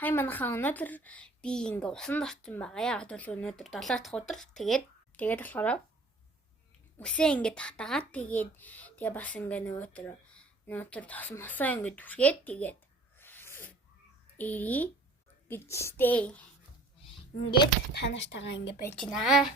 Хай манайхаа өнөөдөр би ингээ усан орсон байгаа. Яг бол өнөөдөр 7 дахь өдөр. Тэгээд болохоор үсээ ингээ татагаад тэгээ бас ингээ өнөөдөр тосмосоо ингээ түрхээд тэгээд эри гэжтэй. Ингээд та нартайгаа ингээ байж гинэ.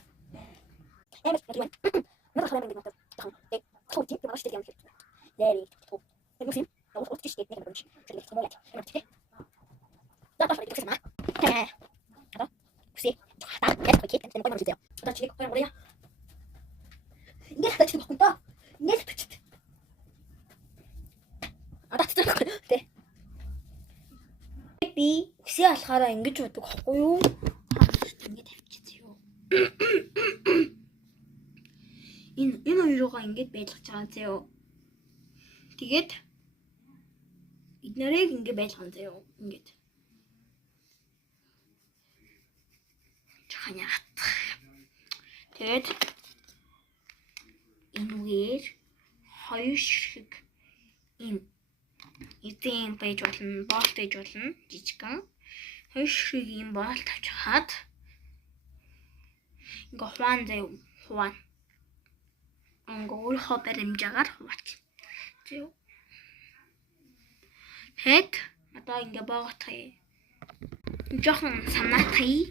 Би үсээ алахаараа ингэж бодог байхгүй юу? Ингээд тавьчихъя. Энэ хоёроо ингэж байлгаж байгаа зөө. Тэгээд эднэрийг ингэ байлгах зөө. Ингээд. Чахаа яат. Тэгээд энэгээр хоёр ширхэг энэ эзэн байж болно, болт байж болно, жижигхан. Хоёр ширхэг ийм болт авч хаад ингээ хуан зөө. Ингээ өөрийнхөө баримжаагаар хуваач. Зөө. Тэгэд одоо ингээ боогоотгоё. Жохон санаатгая.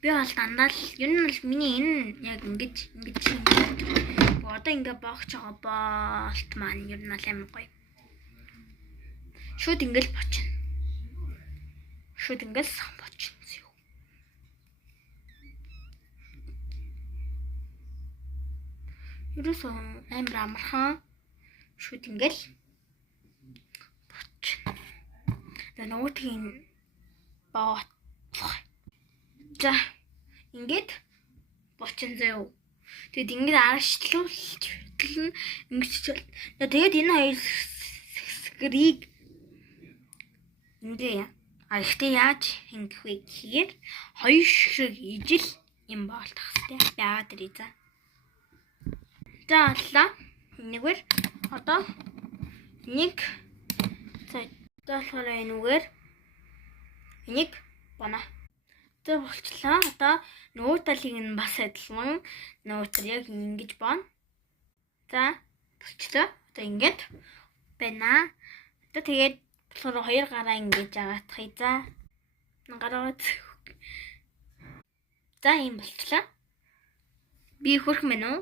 Би бол дандаа л ер нь бол миний энэ яг ингэж одоо ингээ боогч байгаа болт маань ер нь амар гоё. Шууд ингээл бочно. Шууд ингээл сан бочно. Ерөөсөө амар амархан. Шууд ингээл бочно. Тэгээ нөгөөдгийн боот. За ингээд бочин зөө. Тэгэд ингээд аргачлуулж ингэж чил. Тэгээд энэ хоёр хэсгэрийг ингээ ихтэй яаж ингэх вэ гэхээр хоёр ширхэг ижил юм болтох хэвээр яагаад ирээ за. За аллаа. Нэгвэр одоо нэг залхаараа энэгээр энийг бана. За болчлаа. Одоо нөгөө талыг нь бас адилхан нөгөө тал яг ингэж бона. За болчлаа. Одоо ингэж байна. Одоо тэгээд болохоор хоёр гараа ингэж агаатхыг за. Гараа. За ийм болчлаа. Би хөрх мэн үү?